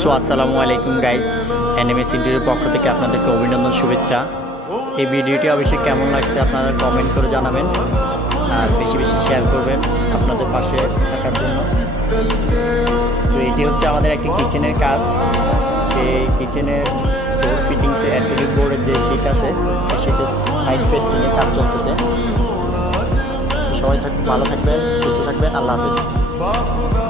So আসসালামু আলাইকুম guys, NMS ইন্টারভিউর পক্ষ থেকে আপনাদেরকে অভিনন্দন, শুভেচ্ছা। এই ভিডিওটি অবশ্যই কেমন লাগছে আপনারা কমেন্ট করে জানাবেন, আর বেশি বেশি শেয়ার করবেন আপনাদের পাশে থাকার জন্য। তো এটি হচ্ছে আমাদের একটি কিচেনের কাজ। সেই কিচেনের ডোর ফিটিংসে অ্যাক্রিলিক বোর্ডের যে শীট আছে, সেটা সাইড পেস্টিংয়ের কাজ চলতেছে। সবাই ভালো থাকবেন, সুস্থ থাকবেন। আল্লাহ হাফেজ।